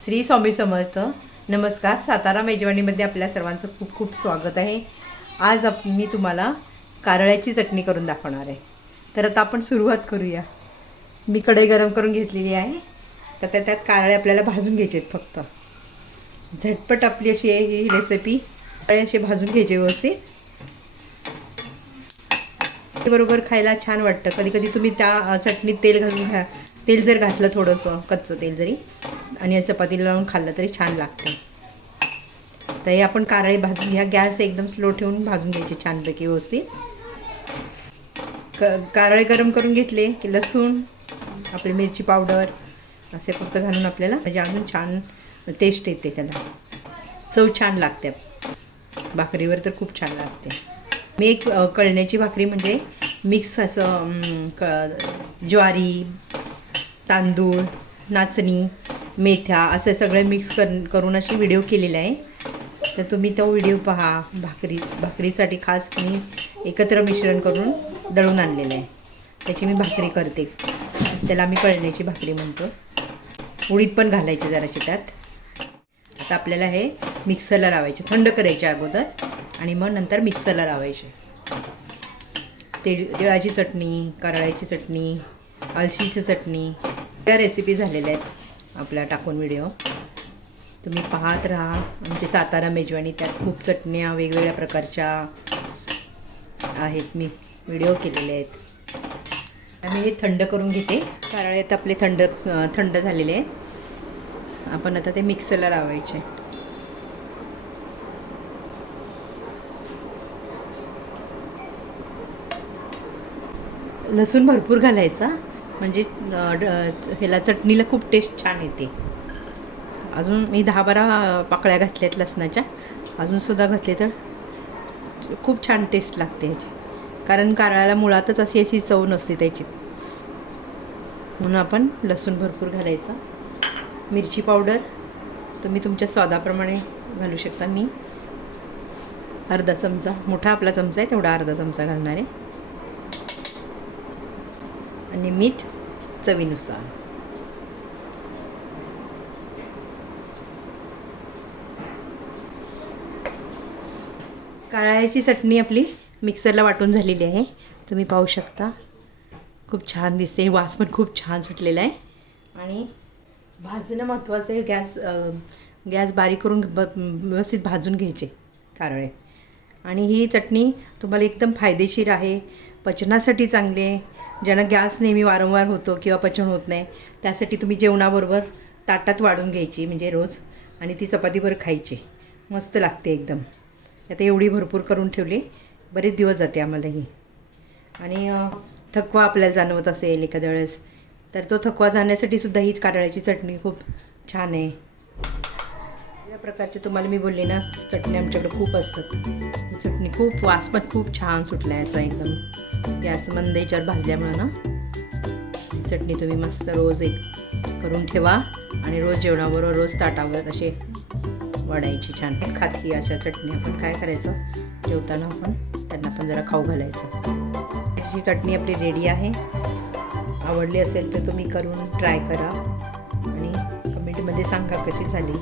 श्री स्वामी समर्थ. नमस्कार सातारा मेजवानीमध्ये आपल्या सर्वांचं खूप खूप स्वागत आहे. आज आप मी तुम्हाला कारळ्याची चटणी करून दाखवणार आहे. तर आता आपण सुरुवात करूया. मी कढई गरम करून घेतलेली आहे. तर त्या त्यात कारळे आपल्याला भाजून घ्यायचे आहेत फक्त. झटपट आपली अशी आहे ही रेसिपी कारळे असे भाजून घ्यायचे व्यवस्थित. बरोबर खायला छान वाटतं. कधी कधी तुम्ही त्या चटणीत तेल घालून घ्या. तेल जर घातलं थोडंसं कच्चं तेल जरी. आणि चपातीला लावून खाल्लं तरी छान लागतं. तर हे आपण कारळे भाजून घ्या. गॅस एकदम स्लो ठेवून भाजून घ्यायचे छानपैकी व्यवस्थित. क कारळे गरम करून घेतले की लसूण आपली मिरची पावडर असे फक्त घालून आपल्याला म्हणजे अजून छान टेस्ट येते त्याला. चव छान लागते. भाकरीवर तर खूप छान लागते. मी एक कळण्याची भाकरी म्हणजे मिक्स असं क ज्वारी तांदूळ नाचणी मेथ्या असं सगळं मिक्स कर करून अशी व्हिडिओ केलेला आहे. तर तुम्ही तो व्हिडिओ पहा. भाकरी भाकरीसाठी खास मी एकत्र मिश्रण करून दळून आणलेलं आहे. त्याची मी भाकरी करते. त्याला आम्ही कळण्याची भाकरी म्हणतो. उडीद पण घालायची जराशी त्यात. आता आपल्याला हे मिक्सरला लावायचे. थंड करायचे अगोदर आणि मग नंतर मिक्सरला लावायचे. ते तिळाची चटणी कारळ्याची चटणी अळशीची चटणी त्या रेसिपी झालेल्या आहेत. आपला टाकून व्हिडिओ तुम्ही पाहत राहा. आमची सातारा मेजवानी त्यात खूप चटण्या वेगवेगळ्या प्रकारच्या आहेत. मी व्हिडिओ केलेले आहेत. आणि हे थंड करून घेते. कारळ्यात आपले थंड थंड झालेले आहेत. आपण आता ते मिक्सरला लावायचे. लसूण भरपूर घालायचा. म्हणजे ड- ह्याला चटणीला खूप टेस्ट छान येते. अजून मी दहा बारा पाकळ्या घातल्यात लसणाच्या. अजूनसुद्धा घातले तर खूप छान टेस्ट लागते ह्याची. कारण कारळाला मुळातच अशी अशी चव नसते त्याची. म्हणून आपण लसूण भरपूर घालायचा. मिरची पावडर तुम्ही तुमच्या स्वादाप्रमाणे घालू शकता. मी अर्धा चमचा मोठा आपला चमचा आहे तेवढा अर्धा चमचा घालणार आहे. आणि मीठ चवीनुसार. कारळ्याची चटणी आपली मिक्सरला वाटून झालेली आहे. तुम्ही पाहू शकता. खूप छान दिसते. वास पण खूप छान सुटलेला आहे. आणि भाजणं महत्त्वाचं आहे. गॅस गॅस बारीक करून ब व्यवस्थित भाजून घ्यायचे. कारळे. आणि ही चटणी तुम्हाला एकदम फायदेशीर आहे. पचनासाठी चांगले ज्यांना गॅस नेहमी वारंवार होतो किंवा पचन होत नाही त्यासाठी तुम्ही जेवणाबरोबर ताटात वाढून घ्यायची म्हणजे रोज आणि ती चपातीभर खायची. मस्त लागते एकदम. आता एवढी भरपूर करून ठेवली बरेच दिवस जाते आम्हाला ही आणि थकवा आपल्याला जाणवत असेल एखाद्या वेळेस तर तो थकवा जाण्यासाठी सुद्धा हीच कारळ्याची चटणी खूप छान आहे. वेगळ्या प्रकारचे तुम्हाला मी बोलले ना चटणी आमच्याकडे खूप असतात. चटणी खूप वास पण खूप छान सुटला आहे असा एकदम. गॅस मंद याच्यावर भाजल्यामुळं ना चटणी तुम्ही मस्त रोज एक करून ठेवा आणि रोज जेवणाबरोबर रोज ताटावर असे वाढायची छान खात अशा चटणी आपण काय करायचं? जेवताना आपण त्यांना पण जरा खाऊ घालायचं. त्याची चटणी आपली रेडी आहे. आवडली असेल तर तुम्ही करून ट्राय करा. आणि कमेंटमध्ये सांगा कशी झाली.